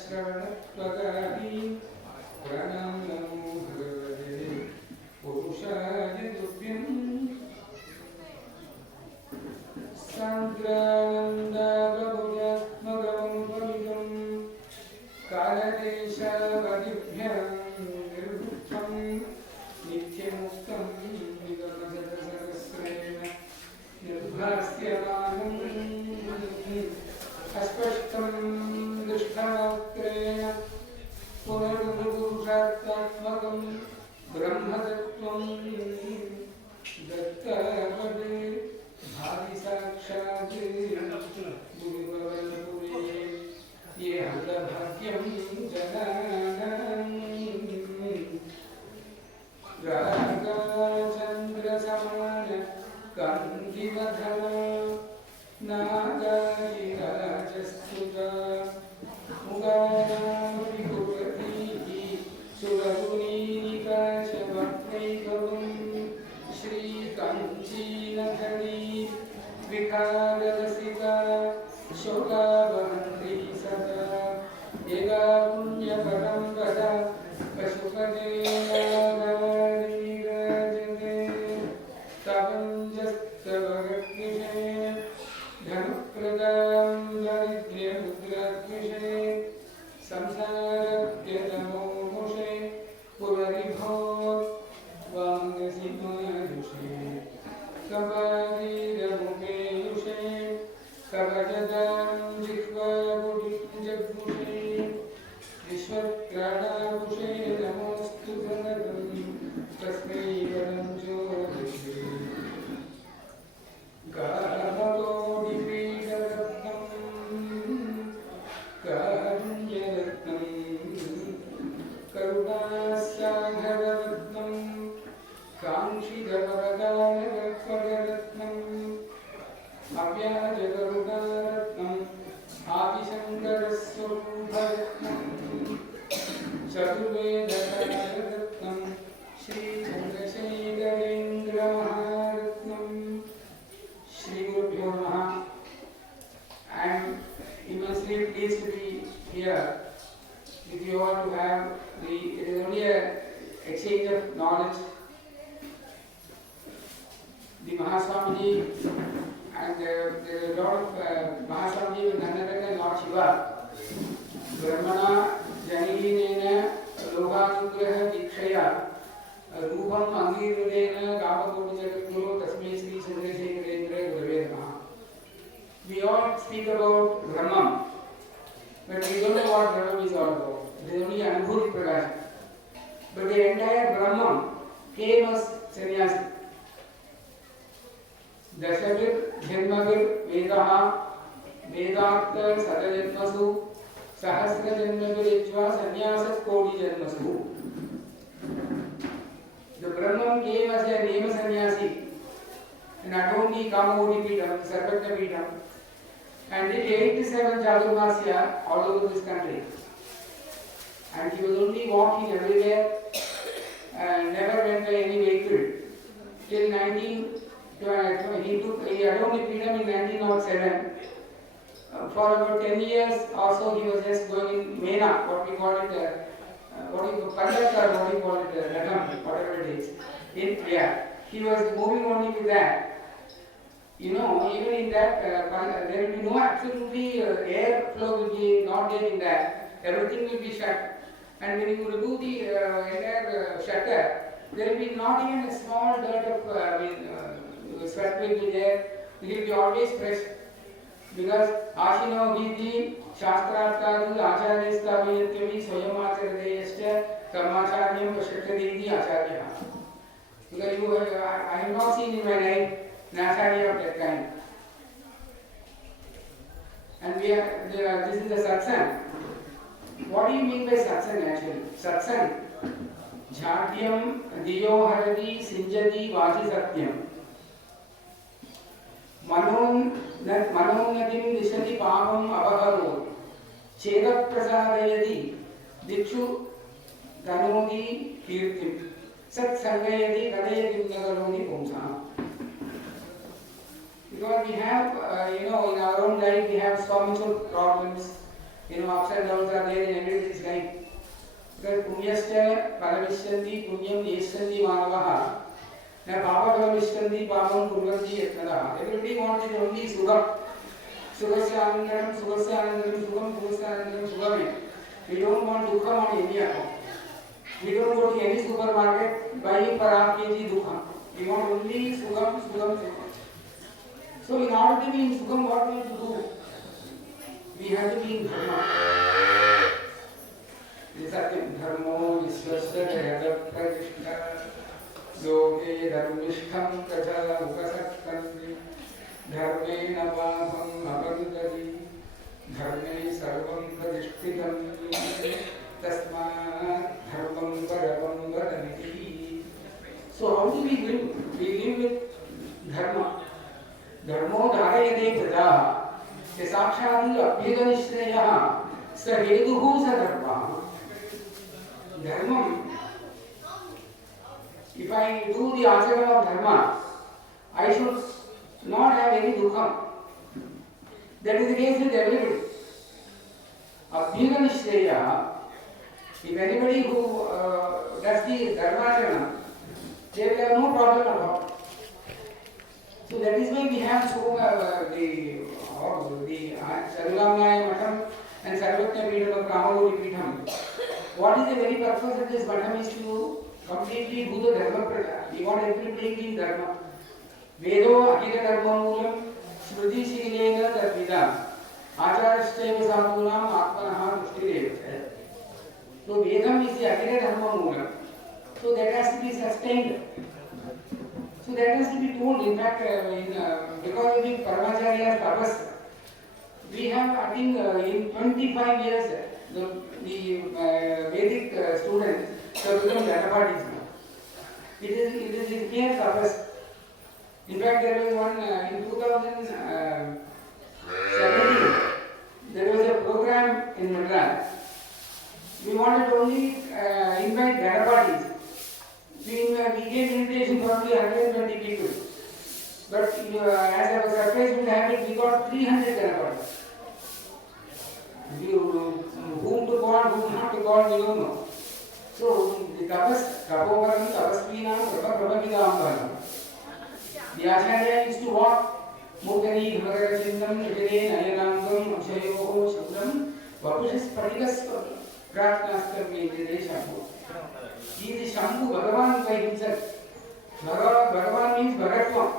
Shravanattvakari Pranam Namo Bhagavate Purushaya Tuvyam Sandrananda Prabhudatmagavam Pamidam Kaladesha Vadibhyam Nirvuttam Nityamustam Nigamasarasarasrena Nirbhasyamanam Aspashtam Drishtamatrena Punarvurushatmatmakam Brahmatattvam Dattavade Bhavi Sakshati Guruvavapure Yehanda Bhagyam Jananam Raga Chandra Samana Kanchi Paramacharya Nagari Rajastuta Mugana Vikurati Suraguni Kashavaknaikavum Shree Kanchi Nagari Vikharadasika Shoka Bhantri Sada Ega Punya Parambada Kashupadena Gari Rajade Tavam Jastavagakvishe Dhanupradam Daridya Mudrakvishe Samsaratyadamo Moshe Puraribhor Vangasimajushe Kavariramuke Kavajadam Jitva Budijabhushe Vishwakradamushe Namostu Dhanadam Tasmai Vadam Jyotishe Karnataka Dipidaratnam Karunyaratnam Karuna Sagharatnam Kanchi Paramacharya Abhyajagarudaratnam Abhishankaraswaruparatnam Chaturvedakaratnam Shri Chandrashekhara Maharatnam Shri Gurubhyo Namaha. I am immensely pleased to be here with you all to have it is only an exchange of knowledge. The Mahaswamiji and there is a lot of Mahaswamiji with Gnanadam and Lord Shiva. Brahmana Janihina Lokanugraha Dikshaya Rupam Angirudena Kamakotijakakuro Tasmai Sri Chandrashekhara Gurave Namaha. We all speak about Brahman, but we don't know what Brahman is all about. It is only Anubhuti Prakasha. But the entire Brahman came as sannyasi. Dashavir Dharmavir Vedaha Vedartha Sadajanmasu Sahasra Janmavirechva Sannyasas Kodi Janmasu. The Brahman came as a Nema sannyasi in Adoni Kamodi Pidam, Sarvagna Pidam, and did 87 Chaturmasya all over this country. And he was only walking everywhere and never went by any vehicle till 19. He took Adoni Pidam in 1907. For about 10 years or so, he was just going in Mena, what we call it, Karnataka, what we call it, Ragam, whatever it is. He was moving only with that. You know, even in that, there will be no absolutely air flow will be not there in that. Everything will be shut. And when you remove the entire shutter, there will be not even a small dirt of sweat will be there. It will be always fresh. Because Ashino Hiti, Shastrartadu, Acharyastaviyatyami, Swayamacharayascha, Karmacharyam, Pashaktaditi, Acharya. Because I have not seen in my life an acharya of that kind. And this is the satsang. What do you mean by satsang actually? Satsang, Jhadyam, Diyo Haradi, Sinjati, Vachi Satyam. Manonadim Dishati Pamam Abaharo, Cheda Prasadayadi, Dikshu Ganodi Kirtim, Sat Sangayadi, Gadayadim Nagaroni Pumsa. Because we have, in our own life we have so much of problems, Ups and downs are there in everybody's life. Because punyasya palavishyanti punyam yeshyanti manavaha na papa palavishyanti papam kurvanti yatnadaha. Everybody wants it only sugam. Sugasya anandaram, sugam, sugasya anandaram, sugam. We don't want dukham on any account. We don't go to any supermarket buying per half kg dukham. We want only sugam. So in order to be in sugam, what we have to do? We have to be in dharma. Satyam dharmo viswasya jagadatpradishta loke dharmishtham tacha upasattanti dharme napaham abandari dharme sarvam pradishtitam tasma dharmam paramam vadamiti. So how do we live? We live with dharma. Dharmo dharayate prajaha साक्षात् अभ्युदयश्रेयः स हेतुः स धर्मः. Dharma. If I do the acharana of dharma, I should not have any dukham. That is the case with everybody. Abhyudanishreya. If anybody who does the dharmacharana, they will have no problem at all. So that is why we have the Sarvamaya Matham and Sarvatya Peetham of Kamagori Peetham. What is the very purpose of this Matham is to completely do the Dharma Pracha. We want everybody to be Dharma. Vedo Akira Dharma Moolam Shruti Shilena Tarvidam Acharashteva Sadhunam Atmanaha Dushtireva. So Vedam is the Akira Dharma Moolam. So that has to be sustained. So that has to be told. In fact, because of the Paramacharya's tapas, we have, I think, in 25 years, the Vedic students have become Ganapatis now. It is his mere tapas. In fact, there was one in 2017. There was a program in Madras. We wanted to only invite Ganapatis. We gave invitation for only 120 people. But as I was surprised with the habit, we got 300 Ganapatis. Whom to call, whom not to call, we don't know. So the tapas, tapovaram, tapasvinam, prabhavidam. The Acharya used to walk Mukani, Bhagarachindam, Nitire, Nayanandam, Akshayoho, Shabdam, Vapushis Patikas, Pratnastam, Vedire, Shambhu. He is Shambhu, Bhagavan by himself. Bhagavan means Bhagatvam.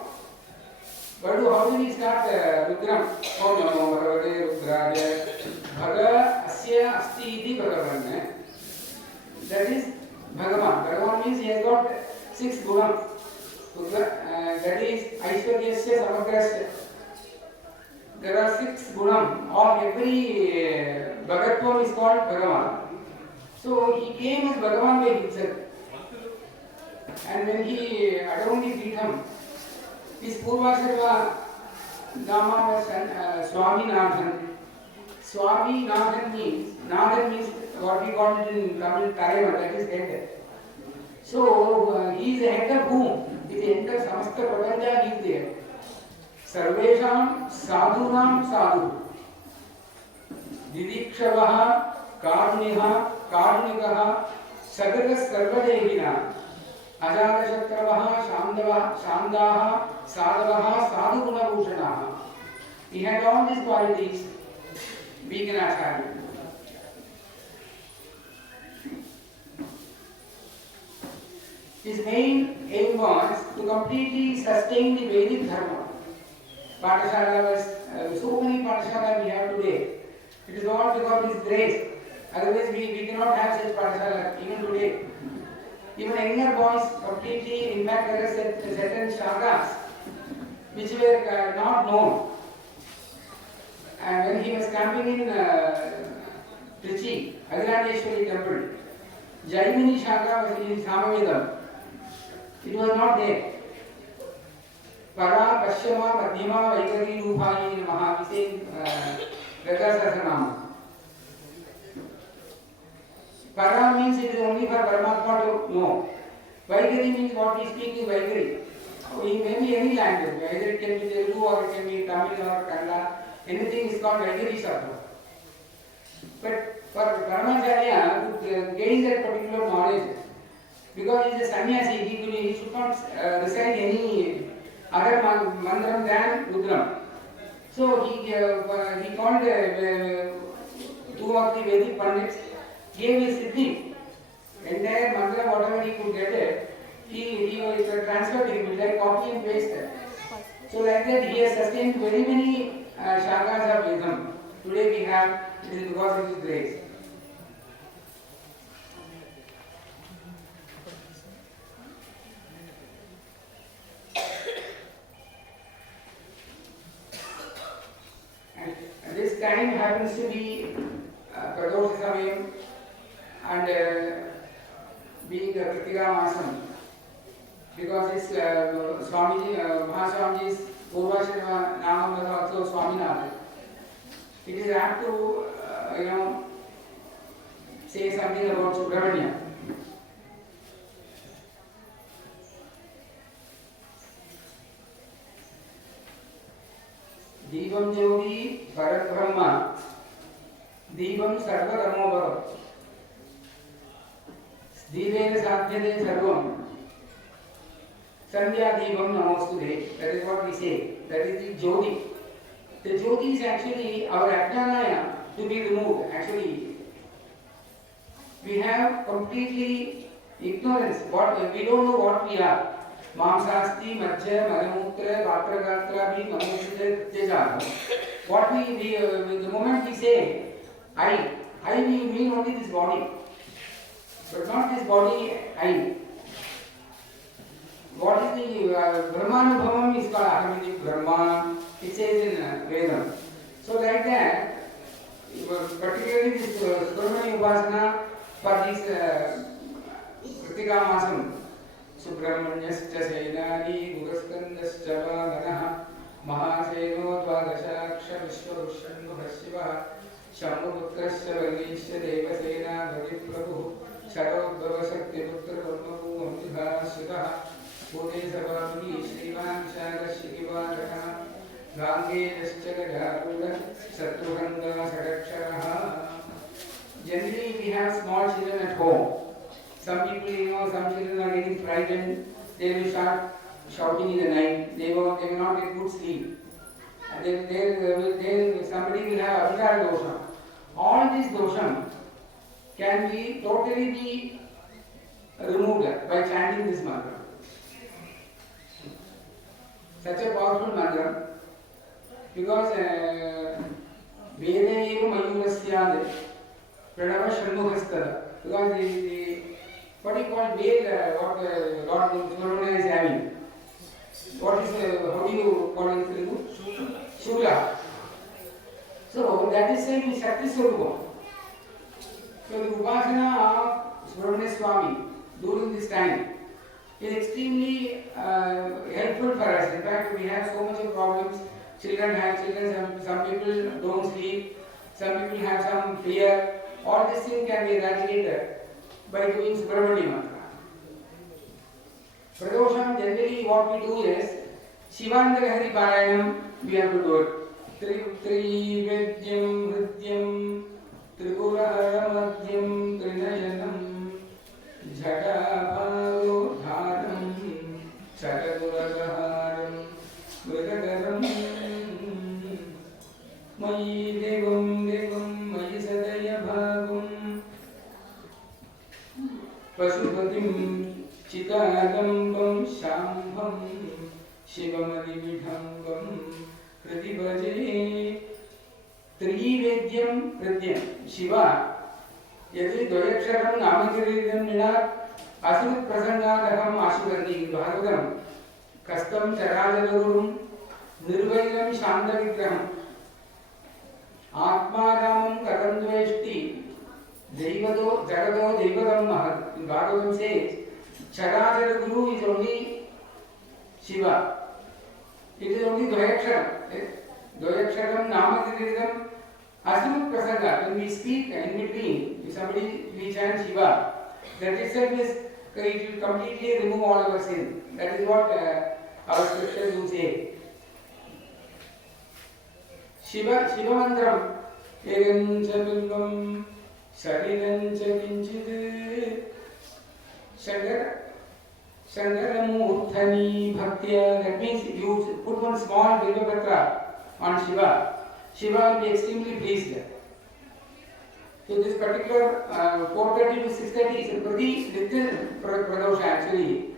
But how do we start Rudram? Om Namo Bhagavate Rudraya. Bhaga Asya Asti Iti Bhagavan. That is Bhagavan. Bhagavan means he has got 6 gunam. That is Aishwaryasya Samagrasya. There are 6 gunam. Of every Bhagatvam is called Bhagavan. So he came as Bhagavan by himself. And when he adorned the Peetham, his Purvasarva Nama was Swaminathan. Swaminathan means what we call it in Tamil Tarema, that is head. So he is the head of whom? He is the head of Samasta Prabhanja, he is there. Sarvesham Sadhunam Sadhu. Didikshavaha Karuniha Karunikaha Sagatas Sarvadehina Ajadashatravaha Shandaha Sadavaha Sadhugunabhushanaha. He had all these qualities, being an Acharya. His main aim was to completely sustain the Vedic Dharma. Pathashala was, so many Pathashala we have today. It is all because of His grace. Otherwise we cannot have such Pathashala even today. Even younger boys completely, in fact there are certain shakas which were not known. And when he was camping in Trichy, Adiraneshwari temple, Jaimini Shaka was in Samavedam. It was not there. Para, Pashyama, Madhyama, Vaikari, Rupani, Namaha, we say Gagasasranama. Para means it is only for Paramatma to know. Vaikari means what we speak is Vaikari. It may be any language, either it can be Telugu or it can be Tamil or Kannada. Anything is called Vaikari Sabha. But for Paramacharya to gain that particular knowledge, because he is a sannyasi, he should not recite any other mantram than Rudram. So he called two of the Vedic Pandits, gave his siddhi, entire mantra, whatever he could get it, he transferred it, like copy and paste. So like that he has sustained very many shakas of Vedam. Today we have, it is because of his grace. And this time happens to be Pradosha Samayam and being the Kritika Masam, because this Swamiji, Mahaswamiji's Purvachanam Namam was also Swaminathan. It is apt to, say something about Subramanya. Devam Jyoti Bharat Brahma, Devam Sarva Dharmo Bhava, Devena Sadhyate Sarvam, Sandhya Devam Namostude. That is what we say. That is the Jyoti. The Jyoti is actually our Ajnanaya to be removed. Actually, we have completely ignorance. We don't know what we are. Mamsasti, Majja, Manamutra, Vatragatra, Manushita, Tejana. What we the moment we say I we mean only this body, but not this body I. What is the Brahmanubhavam is called Ahamidik Brahma. It says in Vedam. So like that, particularly this Subramanya Upasana for this Kritika Masam. Subramanyascha Senani Guraskandascha Vamanaha Mahaseno Dvadashaksha Vishwavushandu Hashiva Shambhuputrascha Varnishya Devasena Bhaviprabhu Sharodbhava Shaktiputra Varmavu Amjidha Shuddha Pune Sabhavani Shriman Shagashikivadaha Gange Daschagajaruda Satruhanga Sadaksharaha. Generally we have small children at home. Some people, some children are getting frightened, they will start shouting in the night, they will not get good sleep. And then somebody will have Advaita Gaushala. All these dosham can be totally removed by chanting this mantra. Such a powerful mantra, because Veda eva mayurasyad Pranava Shanmuhastada, because the what do you call veil, what Lord Karuna is having? What is, how do you call it in Telugu? Shula. So that is saying Shakti Swarupa. So the Upasana of Subramanya Swami during this time is extremely helpful for us. In fact, we have so much of problems. Children have children, some people don't sleep, some people have some fear. All these things can be eradicated by doing Subramanya mantra. Pradosham, generally what we do is Shivandara Parayanam, we have to do it. Trivedyam Hrityam Tripuraharam Trinayanam Jhatapalo Dharam Charaduragaharam Mridagaram Mayi Devam Devam Mayi Sadaya Bhagam Pasupatim Chitagambam Shambham Shivamadimidhangam Pratibhaje Trivedyam Pratyam Shiva Yadi Dvayaksharam Namakiridam Ninat Asut Prasangadaham Ashurati Bhagavatam Kastam Charajagarurum Nirvairam Shandavigraham Atmaramam Kadandveshti Devado Jagado Devadam Mahad. Bhagavatam says Charajara Guru is only Shiva. It is only Dvayaksharam. Dvayaksharam Namakiridam Asut Prasanga. When we speak in between, if somebody we chant Shiva, that itself is, it will completely remove all our sin. That is what our scriptures do say. Shiva Mantram Egancha bilvam Sarinancha kinchid Sangaramurthani Bhaktya. That means you put one small Bilvapatra on Shiva. Shiva will be extremely pleased. So this particular 4:30 to 6:30 is a pretty little pradosha actually.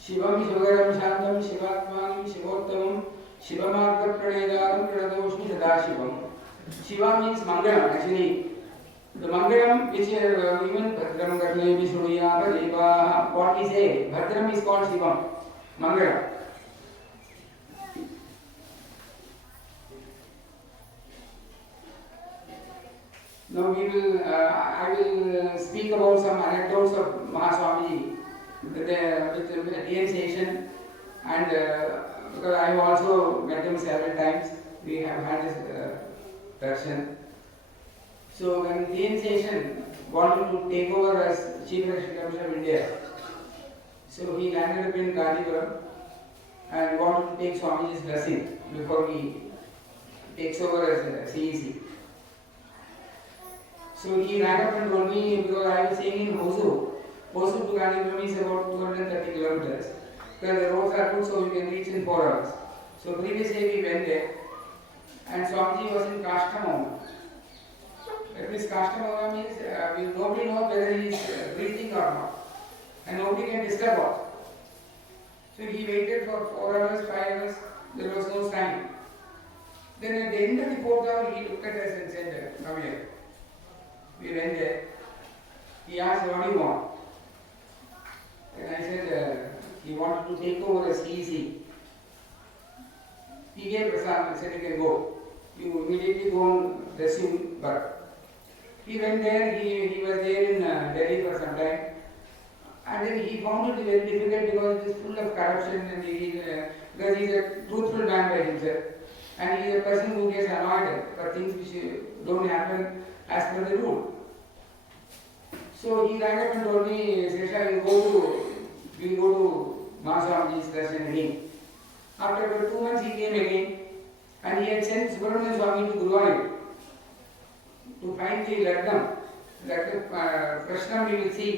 Shivam Shivaram Shantam Shivatmanam Shivottamam Shivamarga Pranedaram Pranadoshmi Sadashivam. Shiva means Mangalam actually. The Mangalam which even Bhadram Gatle Vishnuya Deva, what we say, Bhadram is called Shivam. Mangalam. Now I will speak about some anecdotes of Mahaswamiji with the initiation, and because I have also met him several times, we have had this darshan. So when the initiation wanted to take over as Chief Executive of India, so he landed up in Gandhipuram and wanted to take Swamiji's blessing before he takes over as CEC. So he ran up and told me, because I was staying in Hosu. Hosu to Gandhipuram is about 230 kilometers. Because the roads are good, so you can reach in 4 hours. So previous day we went there, and Swamiji was in Kashtamam. That means Kashtamam means nobody knows whether he is breathing or not, and nobody can disturb us. So he waited for 4 hours, 5 hours, there was no sign. Then at the end of the 4th hour, he looked at us and said, "Come here." We went there. He asked, "What do you want?" And I said, he wanted to take over as CEC. He gave Prasad and said, "You can go. You immediately go and resume work." He went there, he was there in Delhi for some time. And then he found it very difficult because it is full of corruption, and because he is a truthful man by himself. And he is a person who gets annoyed for things which don't happen as per the rule. So he ran up and told me, "Sesha, we'll go to Mahaswamiji's darshan again." After about 2 months he came again, and he had sent Subramanian Swami to Guruvayur to find the Ladnam. Krishnam we will see.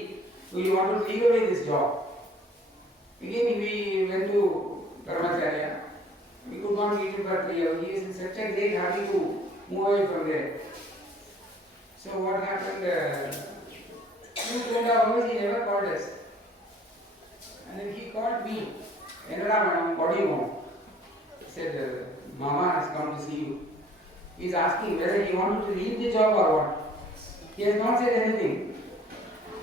We want to leave away this job. Again we went to Paramacharya. We could not meet him for 3 years. He is in such a great hurry to move away from there. So what happened? 2.5 hours he never called us. And then he called me. "Gnanadam, what do you want?" He said, "Mama has come to see you." He is asking whether he wanted to leave the job or what. He has not said anything.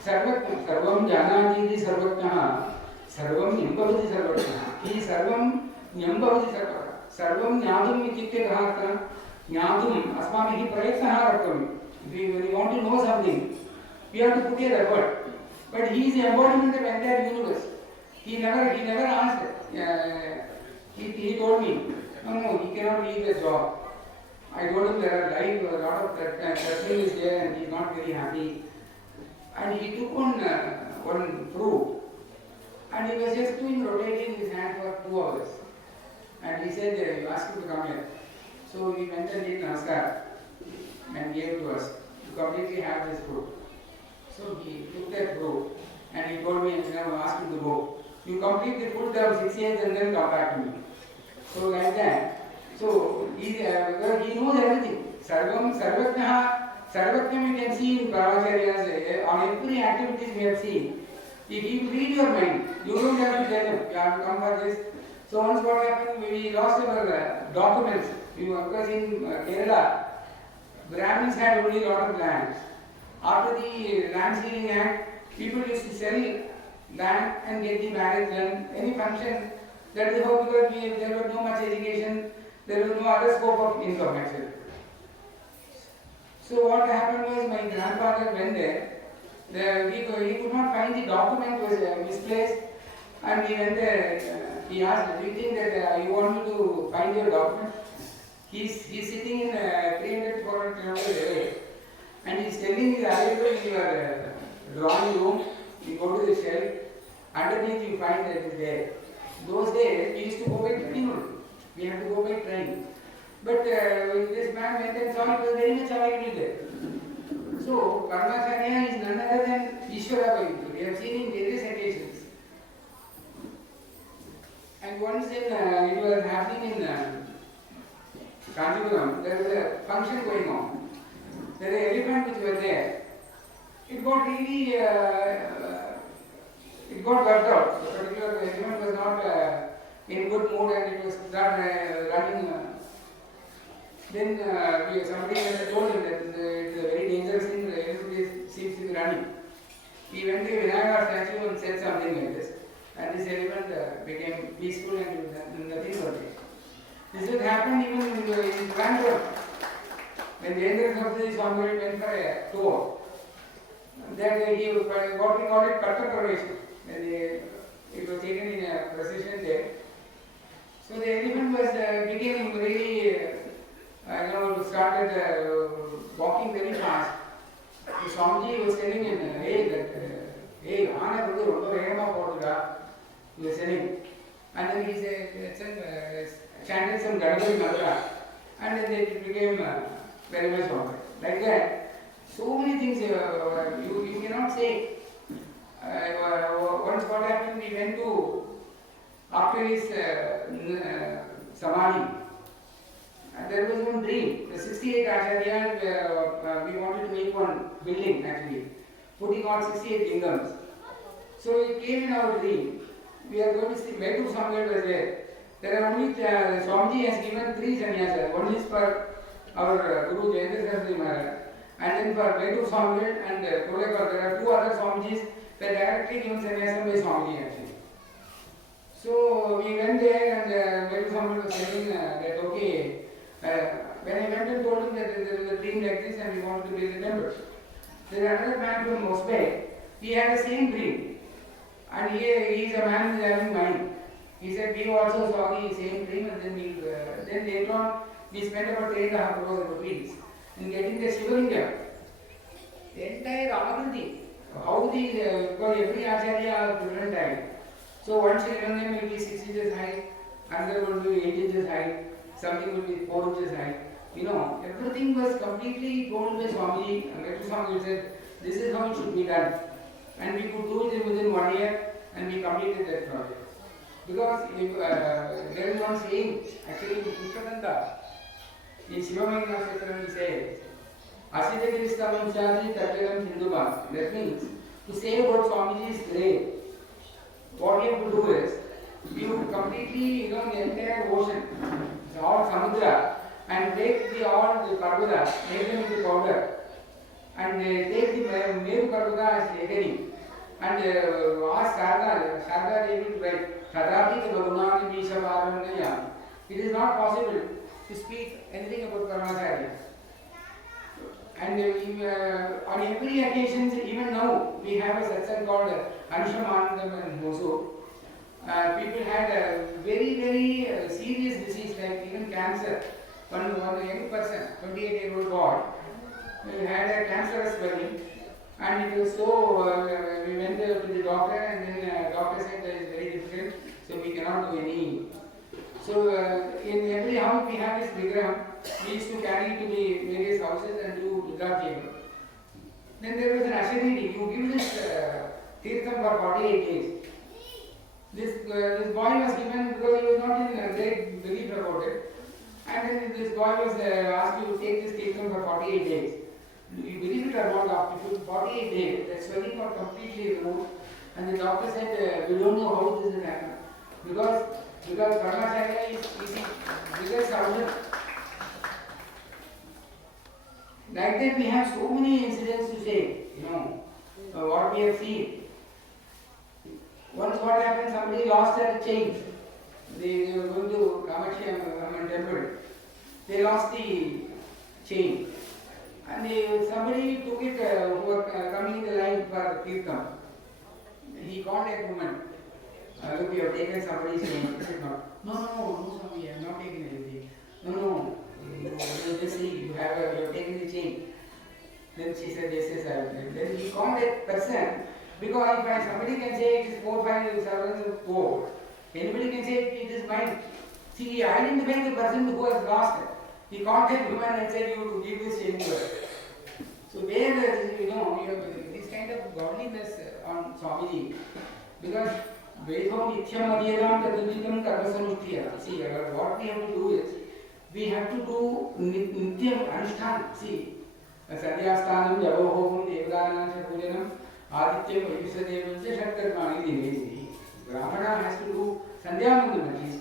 Sarvam janati sarvatnaha, sarvam nyambhavati sarvatnaha. He is sarvam nyambhavati sarvatnaha. Sarvam jnadum ityukte kaha jnadum asmabihi prayatnaha kartavim. When we want to know something, we have to put in effort. But he is the embodiment of the entire universe. He never asked. He told me, no, he cannot leave the job. I told him there are a lot of suffering is there, and he is not very happy. And he took one fruit, and he was just rotating his hand for 2 hours. And he said, "You asked him to come here." So we went and did namaskar and gave to us to completely have this fruit. So he took that fruit and he told me, "I asked you to go. You complete the full term 6 years and then come back to me." So like that. So he knows everything. Sarvam Sarvatnaha. Sarvatnam you can see in Pravacharya's on every activities we have seen. He will read your mind. You don't have to tell him, "You have to come for this." So once what happened, we lost our documents. Because in Kerala, Brahmins had only a lot of lands. After the Land Ceiling Act, people used to sell land and get the marriage done. Any function, that is how, because there was no much education, there was no other scope of income actually. So what happened was my grandfather went there. He could not find the document, was misplaced, and he went there. He asked, "Do you think that you want me to find your document?" He's sitting in 300-400 kilometers away, and he's telling his arrival in your drawing room. You go to the shelf underneath you find that is there. Those days we used to go by train only. We had to go by train. But this man went and saw it was very much available there. So Paramacharya is none other than Ishvara Vaidya. We have seen in various occasions. And once it was happening in Kanchi Paramacharya, there was a function going on. There was an elephant which was there. It got really, it got worked out. The particular elephant was not in good mood and it was running. Then somebody told him that it is a very dangerous thing, the elephant seems to be running. He went to Vinayaka statue and said something like this. And this elephant became peaceful and nothing was there. This would happen even in Bangalore. When Chandrashekhara Swami went for a tour, then he what we call it Katta Pravachanam. It was taken in a procession there. So the elephant was became really, started walking very fast. The Swamiji was telling him, hey, Ana Rudu, Rudu Vegama Portuga. He was telling. And then he said, chanted some Gadagari mantra. And then it became very much awkward. Like that, so many things you cannot say. Once what happened, we went to, after his Samadhi, there was one dream. The 68 Acharyas, we wanted to make one building actually, putting on 68 lingams. So it came in our dream. We are going to see Vedu Swami was there. There are only, Swamiji has given 3 sannyasas. One is for our Guru Chandrashekhara Maharaj, and then for Vedu Swami and Tolekar. There are 2 other Swamijis that directly given sannyasam by Swamiji actually. So we went there and Vedu Swami was saying that okay, when I went and told him that there was a dream like this and we wanted to build a temple. There is another man from Moscow, he had the same dream. And he is a man who is having mind. He said, we also saw the same dream and then later on we spent about 3.5 crores rupees in getting the Shivalingam. The entire Amakriti, how because every Acharya are different type. So one Shivalingam will be 6 inches high, another will be 8 inches high, something will be 4 inches high. Everything was completely told by Swamiji, and Vedu Swami said, this is how it should be done. And we could do it within 1 year and we completed that project. Because there is one saying, actually in Pushpakanta, in Shivamagna Kshetram he says, Asidagiristavam Chadri Tatyaram Sindhum. That means, to say about Swamiji's grave, what you have to do is, you completely, the entire ocean, all Samudra, and take all the Parvata, make them into powder, and take the Meru Parvata as Legani, and ask Sharda Devi to write, Tadati Bhagavani Mishaparamaya. It is not possible to speak anything about Paramacharya. And on every occasion, even now, we have a satsang called Anishamanandam and Mosu. People had a very, very serious disease like even cancer. One young person, 28-year-old boy, had a cancerous belly, and it was so, we went to the doctor and then the doctor said that it is very difficult, so we cannot do any. So in every house we have this diagram, we used to carry it to the various houses and do Rudrakshema. Then there was an Ashadini, you give this Tirtham for 48 days. This boy was given because he was not in great belief about it. And then this boy was asked to take this Tirtham for 48 days. You believe it or not, after 48 days, that swelling got completely removed. And the doctor said, we don't know how this has happened. Because Paramacharya is bigger sergeant. Like that we have so many incidents to say, what we have seen. Once what happened, somebody lost their chain. They were going to Ramaseshan temple. They lost the chain. And somebody took it who were coming in the line for Kirtan. He called that woman. Look, you have taken somebody's name. He said, no, Swami, I have not taken anything. No, you just see, you have taken the chain. Then she said, yes, I have. Then he called that person Because if somebody can say it is 4, 5, 7, 4, anybody can say it is mine. See, he identifies the person who has lost it. He contacted human and said, you give this change to us. So where you have this kind of godliness on Swamiji, because Vedho Nithyam Adhyayam Tadadikam Karmasanushtiya. See, what we have to do is, we have to do Nityam Anushtan. See, Sadhyasthanam, Yavohom, Devdanam, Pujanam, Adityam, Vayusadevam, Shatkarmani, Devedi. Brahmana has to do Sandhyavandanam.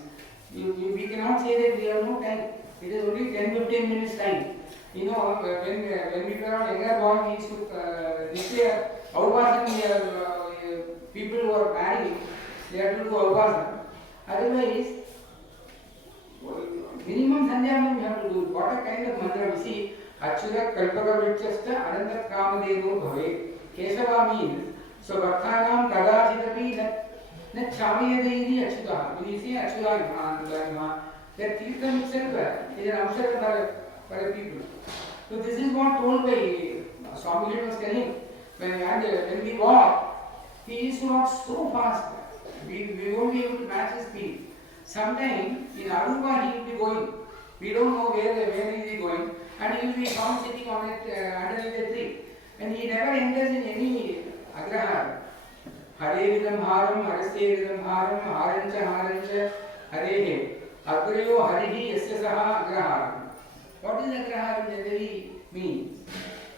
We cannot say that we have no time. It is only 10-15 minutes time. You know, when we were on younger boy, we used to display Avvasan, people who are married, they have to do Avvasan. Otherwise, minimum Sandhyavandanam we have to do. What a kind of mantra we see. Achyuta Kalpaka Vichasta Ananta Kamadevo Bhave. Kesava means, so Bhakthanam Kadachitapi Not Chamayadayidi Achyuta. When you say Achyuta, that Tirtham itself is an avsara for the people. So this is what told by Swami was telling. When we walk, he used to walk so fast. We won't be able to match his speed. Sometimes in Aruba he will be going. We don't know where is he going. And he will be found sitting on it underneath a tree. And he never enters in any agraha. Hare vidam haram, harase vidam haram, harancha harancha, harehe. Agrayo harihi yasya saha agraharam. What is agraharam generally means?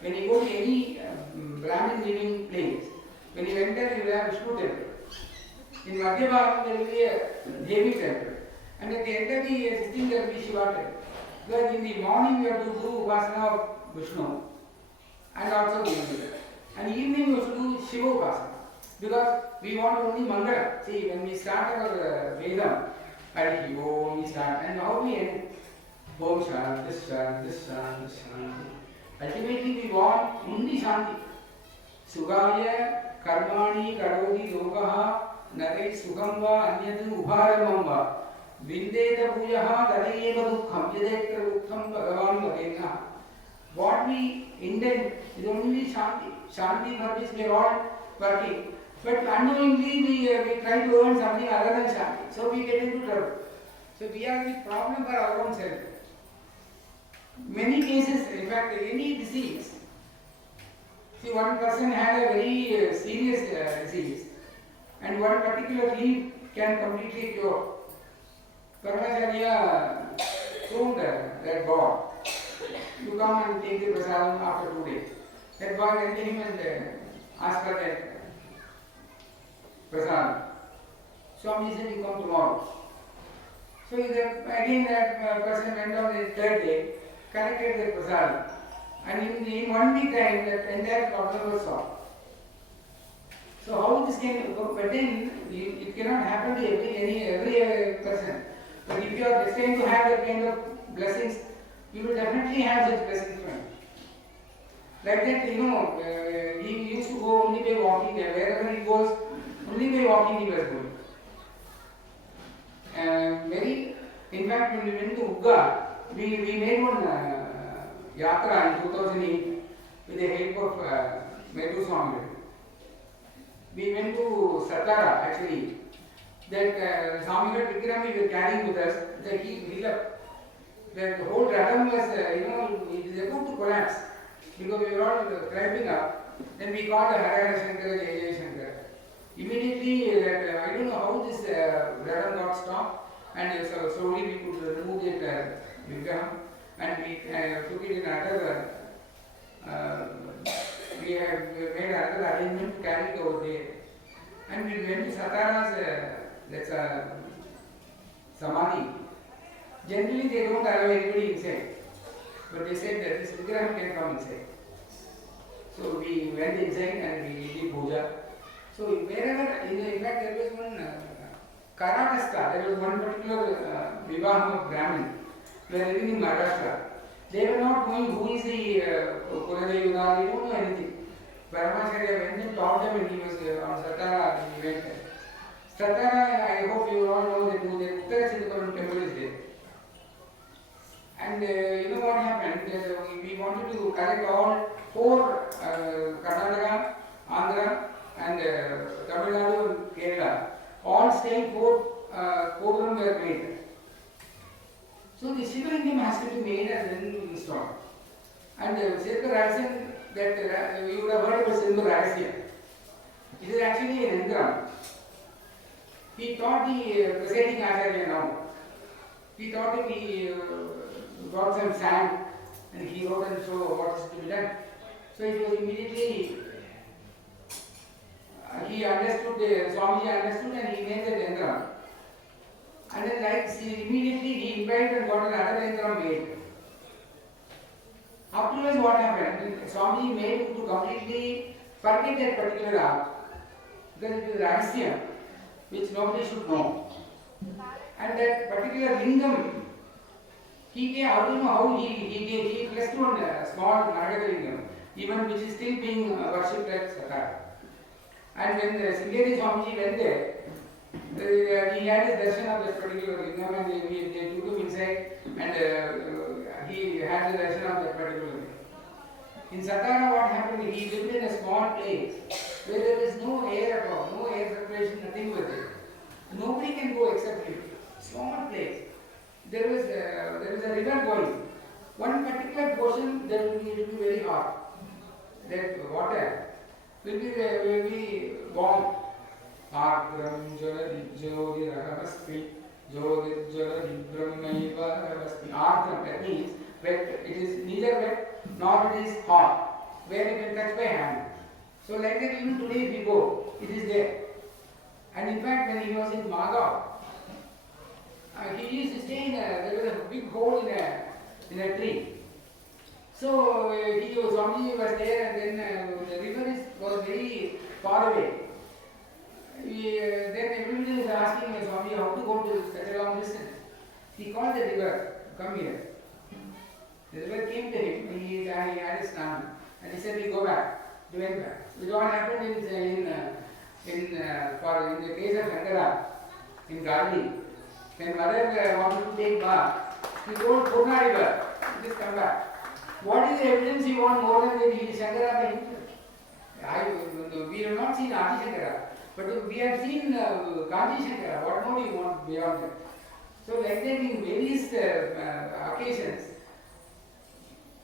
When you go to any Brahmin living place, when you enter, you will have Vishnu temple. In Madhya Bharat, there will be a Devi temple. And at the end of the existing there will be Shiva temple. Because in the morning you have to do Upasana of Vishnu and also Devi. And evening you have to do Shiva Upasana. Because we want only Mangala. See, when we start our Vedam, Harihi Om, we start, and how we end? Om Shanti, this Shanti. Ultimately, we want only Shanti. Sugaya, Karmani, Karodi, Yogaha, Nare, Sugamba, Anyadu, Uparamamba, Vindeta Pujaha, Tarayeva Dukham, Yadekra Dukham, Bhagavan Bhavena. What we intend is only Shanti. Shanti for which we are all working. But unknowingly we try to earn something other than Shanti. So we get into trouble. So we are the problem for our own self. Many cases, in fact, any disease. See, one person had a very serious disease, and one particular leaf can completely cure. Paramacharya told that boy, you come and take the prasadam after 2 days. That boy went to him and asked for that prasadam. Swami said, you come tomorrow. So again that person went on the 3rd day, collected the prasadam. And in 1 week time, that entire problem was solved. So how this can go? But then it cannot happen to every person. But if you are destined to have that kind of blessings, you will definitely have such blessings from him. Like that, he used to go only by walking. Wherever he goes, only by walking he was going. In fact, when we went to Ugga, we made one yatra in 2008 with the help of Metu Swami. We went to Satara actually. That Swami Vikram we were carrying with us, that he up. The whole radam was, it is about to collapse because we were all climbing up. Then we called the Hare Shankara, Jaya Shankara. Immediately, I don't know how this radam got stopped, and so slowly we could remove that Vikram, and we took it in another. We have made another arrangement to carry it over there. And we went to Satara's, that's a Samadhi. Generally, they don't allow anybody inside. But they said that this Vigraha can come inside. So we went inside and we did puja. So wherever, in fact, there was one Karnataka, there was one particular Vivaham of Brahmin. They were living in Maharashtra. They were not knowing who is the Kuladevada, they don't know anything. Paramacharya went and taught them when he was on Satara, he went there. Satara, I hope you all know that the Uttara Siddhapuram temple is there. And you know what happened? We wanted to collect all 4 Karnataka, Andhra and Tamil Nadu and Kerala, all staying Gorum were made. So the Shivlingam has to be made and then installed. And Sirka Rajasan, that you would have heard about Sindhum Rahasya. It is actually an engram. He taught the presiding Acharya now. He thought him, he got some sand and he wrote and so what is to be done. So it was immediately, he understood, Swamiji understood and he made that engram. And then immediately he invited and got another engram made. Afterwards what happened? Swamiji made him to completely forget that particular art. Because it is rahasya, which nobody should know. And that particular lingam, I don't know how he placed one small Nagada lingam, even which is still being worshipped at Satara. And when Singeri Swamiji went there, he had his darshan of that particular lingam and they took him inside and he had the darshan of that particular lingam. In Satara what happened, he lived in a small place where there is no air at all, no air circulation, nothing with it. Nobody can go except him. Small place. There is a river going. One particular portion it will be very hot. That water will be warm. Ardram jaladi jodi rahavaspi jodi jaladi brahmaiva rahavaspi. Ardram, that means wet. It is neither wet nor it is hot, where you can touch by hand. So like that even today if we go, it is there. And in fact when he was in Magav, he used to stay there was a big hole in a tree. So Swamiji was there and then the river was very far away. Then everybody was asking Swamiji how to go to such a long distance. He called the river, come here. The river came to him, he had his snan and he said we go back. He went back. This what happened in the case of Shantha in Garli. When mother wanted to take bath, he told Karuna river, just come back. What is the evidence you want more than that he is Shankara? We have not seen Adi Shankara, but we have seen Kanchi Shankara. What more do you want beyond that? So like that in various occasions,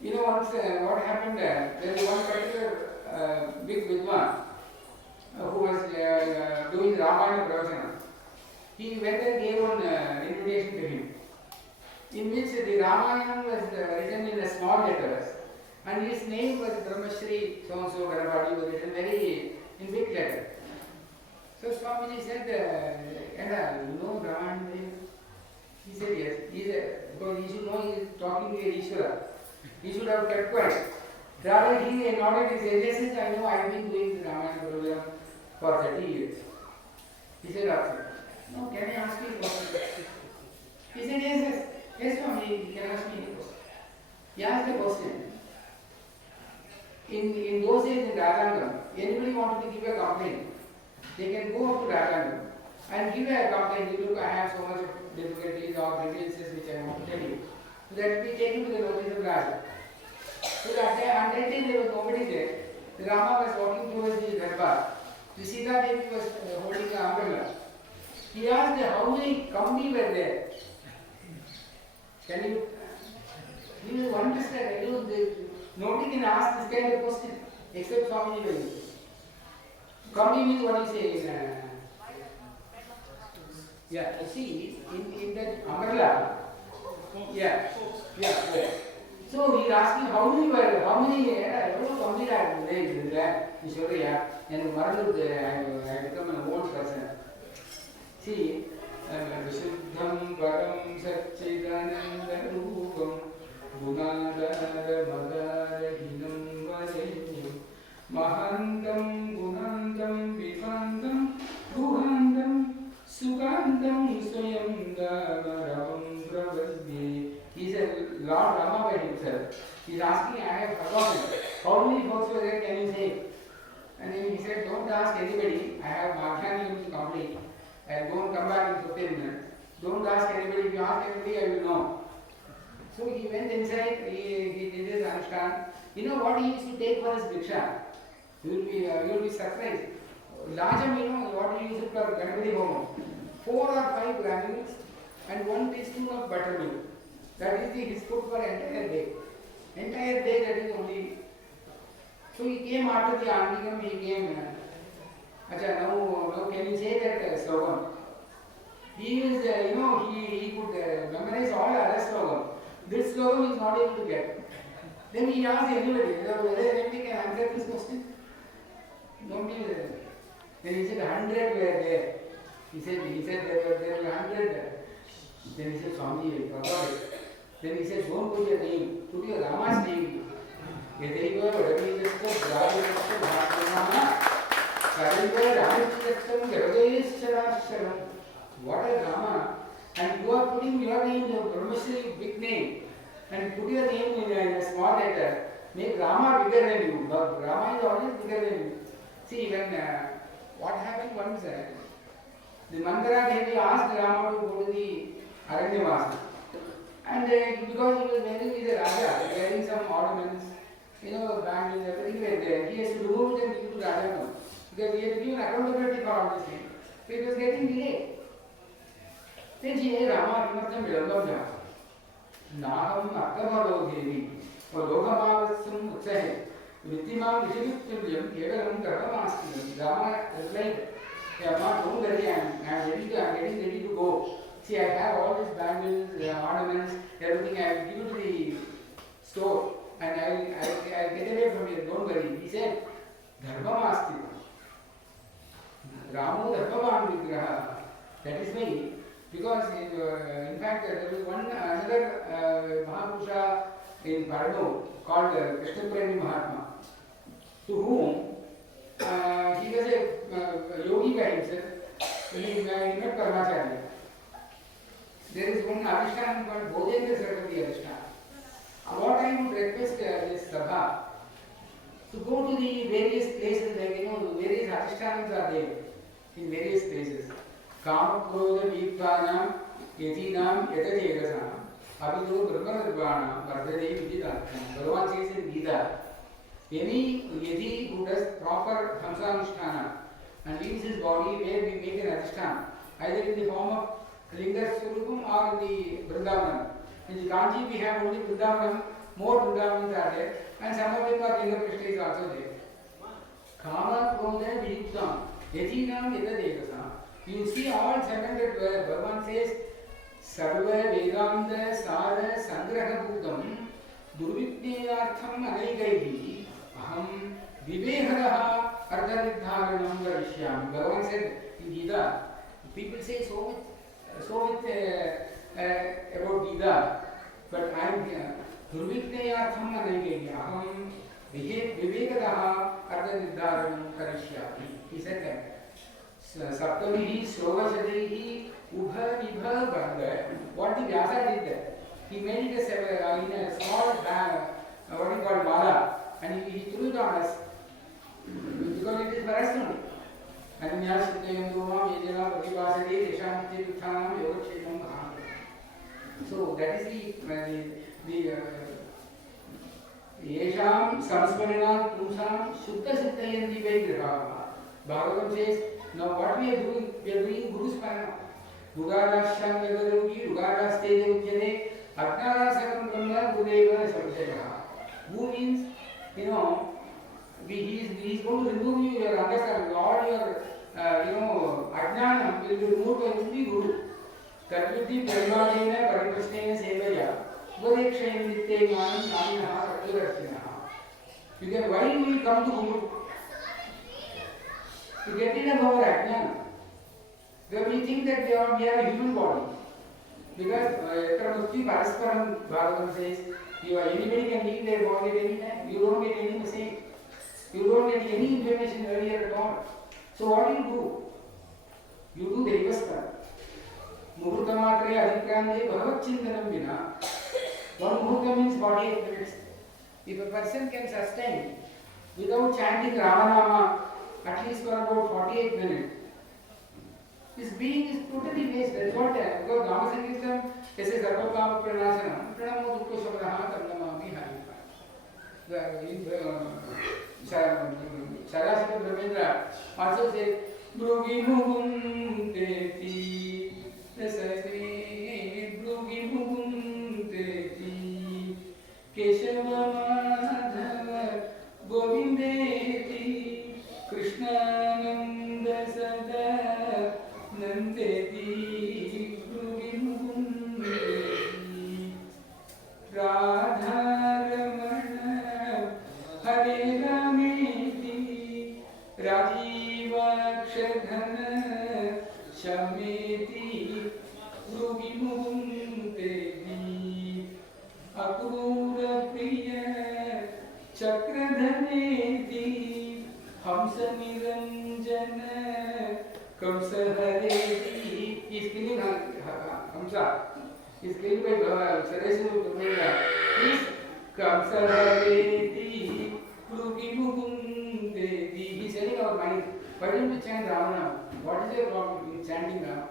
once what happened, there is one particular big Vidwan who was doing Ramayana Pravachanam. He went and gave one invitation to him, in which the Ramayana was written in small letters, and his name was Brahmashri so and so Garabadi was written in big letter. So Swamiji said, you know Ramayana? He said yes. Because he should know he is talking to Ishvara. He should have kept quiet. Rather he nodded his head, yes, I know I have been doing the Ramayana program for 30 years. He said, absolutely. No, can I ask you a question? He said, yes, Swami, you can ask me any question. He asked the question. In those days in Rajangam, anybody wanted to give a complaint, they can go up to Rajangam and give a complaint. Look, I have so much of difficulties or grievances which I want to tell you. So that will be taken to the notice of Raja. So that day there was nobody there. The Rama was walking towards the Darbar. The Sita Devi was holding an umbrella. He asked how many Kambi were there. Can you understand? Nobody can ask this kind of question except Swamiji. Kambi means what you say you see, in that umbrella. Yeah. So he is asking how many Kambi are there? He said, and I become an old person. See, Vishuddham Param Satchidananda Roopam Gnanadam Varenyam Mahantam Gunandam Vivandam Guhandam Sugandam Swayam Damaram Pravadye. He is a Lord Rama by himself. He is asking, I have forgotten. How many folks were there, can you say? And then he said, don't ask anybody. I have Madhyani to complete. I'll go and come back in 15 minutes. Don't ask anybody. If you ask anybody, I will know. So he went inside, he did his Anushtan. You know what he used to take for his Diksha? You will be surprised. Lajam, what we use it for Ganapati Home. 4 or 5 granules and 1 teaspoon of buttermilk. That is his food for entire day. Entire day, that is only. So he came after the Antikam, he came. Acha, now can you say that slogan? He is, he could memorize all other slogan. This slogan is not able to get. Then he asked anybody, whether anybody can answer this question. Nobody was there. Then he said 100 were there. He said there were 100. Then he said, Swami, forgot it. Then he said, don't put your name, put your Rama's name. Yadaiva Vadavijastam Dravijastam Bhaktanama Saraiva Ramajastam Garadayascharam. What a Rama. And you are putting your name, your Brahmashri big name, and put your name in a small letter. Make Rama bigger than you. But Rama is always bigger than you. See, when what happened once, the Mandara Devi asked Rama to go to the Aranyavasa. And because he was wearing with the Raja, wearing some ornaments, bangles, everything were there. He has to remove them and give to Raja. Because he had to give accountability for all this thing. So it was getting delayed. Then she said, Rama, Kimartam Vilambam Java. Naham Arkamalo Devi. Or Lokamavasam Utsahe. Vittimam Vishivittulyam Kevalam Karamamastinam. Rama replied, Rama, don't worry, I am getting ready to go. See, I have all these bangles, ornaments, everything. I will give you to the store and I will get away from here. Don't worry. He said, Dharmamasti. Ramu Dharmavan Vigraha. That is why, because in fact there was another Mahapurusha in Karnataka called Pranamaami Mudhaanvaham, to whom he was a yogi by himself. He met Paramacharya. There is one Adhishthan called Bodhendra Sarvati Adhishthan. What I would request this Sabha to go to the various places, like various Adhishthans are there in various places. Kama Krodha Vittvanam Yatinam Yatajegasam Abhidu Brahmanadvarnam Vardhade Vididatam. Bhagavan says in Gita, any Yati who does proper Hamsanusthana and leaves his body where we make an Adhishthan, either in the form of Linga Surupam or in the Vrindavanam. In the Kanchi we have only Vrindavanam, more Vrindavanams are there, and some of them are Linga Prishta is also there. Kama Krodha Vididatam Yatinam Yatajegasam. You see all 700 where Bhagavan says, Sarva Vedanta Sara Sangraha Bhutam Durvitneyartham Anaikaihi Aham Vivehadaha Ardhanidharanam Varishyam. Bhagavan said in Gita, people say so much about Gita, but I am Durvitneyartham Anaikaihi Aham Vivehadaha Ardhanidharanam Varishyam. He said that. Saptamihi, Slovashadihi, Ubha, Vibha, Banda. What the Vyasa did there? He made it in a small, what he called mala, and he threw it on us because it is for us only. Ananya Siddhayanduma, Yajana, Pratipasade, Deshanti, Uttanam, Yogakshenam, Bham. So that is the Yesham, Samsmarana, Pumsam, Shuddha Siddhayandi Vaigraha. Bhagavatam says, now what we are doing Guru's Parana. Dugarasham Yagaruki, Dugarastede Ujjane, Atnarasakam Brahma, Gudeva Samsaya. Who means, he is going to remove you, your understanding, all your, Ajnanam will be removed by only Guru. Tatviddhi Parimadena Pariprasnena Sevaya, Upadekshayam Nitte Manam Naminaha Tatvirashinaha. Why do we come to Guru? To get rid of our Ajnana. Where we think that we are a human body. Because Mukti Parasparam Bhagavatam says, anybody can leave their body at any time. You don't get any message. You don't get any information earlier at all. So what do? You do the reverse part. Muhurtamatre Adhikrande Bhagavat Chintanam Vina. One Muhurta means 48 minutes. If a person can sustain without chanting Ramanama at least for about 48 minutes, this being is totally waste. That's what because Ramaseshan says Sarvakama Pranasana, Pranamo Dukko Shabdaha Pranamaami Mudhaanvaham. Saraswati Brahmendra also says, Brugi Mugunteti, Brugi Mugunteti, Keshava Madhava Govindeti, Krishnananda Sada Nandeti, Brugi Mugunteti, Radha Ramana Hare Rameti, Rajiva Kshadhana Shameti, Brugi Mugunteti, Akrura Priya Chakradhaneti, Hamsa Niranjana Kamsa Hareti. He is killing Hamsa. He is killed by Saraswati. Please, Kamsa Hareti, Brugi Mugunteti. He is telling our mind, why don't we chant Ramanam? What is the problem in chanting Ram?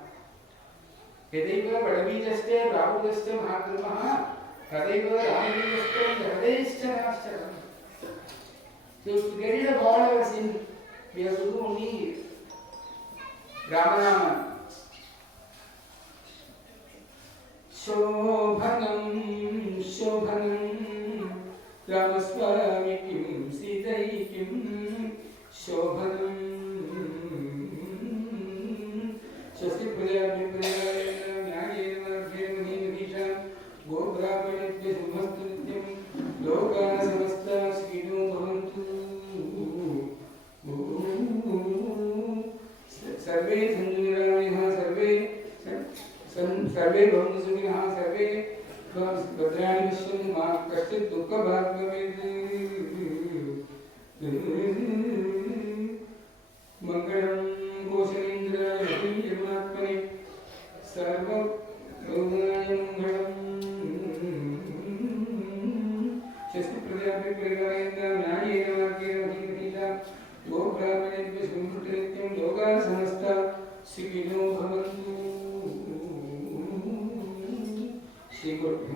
Yadaiva Vadavijaste Rahujaste Mahakramaha Tadaiva Ramavijaste Jagadeishcha Nashcharam. So to get rid of all our sin, we have to do only Ramanama. Shobhanam Shobhanam Ramaswami Kim Sidai Kim Shobhanam Swasti Praja Vipraja Nyayena Bhemani Vishan Gobrahmanitya Sumhastu Nityam Lokana Samasta Sridu Bhavantu Sarve Sanjuniraniha Sarve Sarve Bhavantu Sukinaha Sarve Bhadrani Vishwani Ma Kashtit Dukha Bhagavad Mangalam Goshalindra Yamatmani Sarva Bhagavani Mangalam Shasti Pradyapi Pragarayendra Nyayena Vargena Bhimita Go Brahmanitya Sumrutrityam Loka Samasta Sikino Bhavantu Shri Guru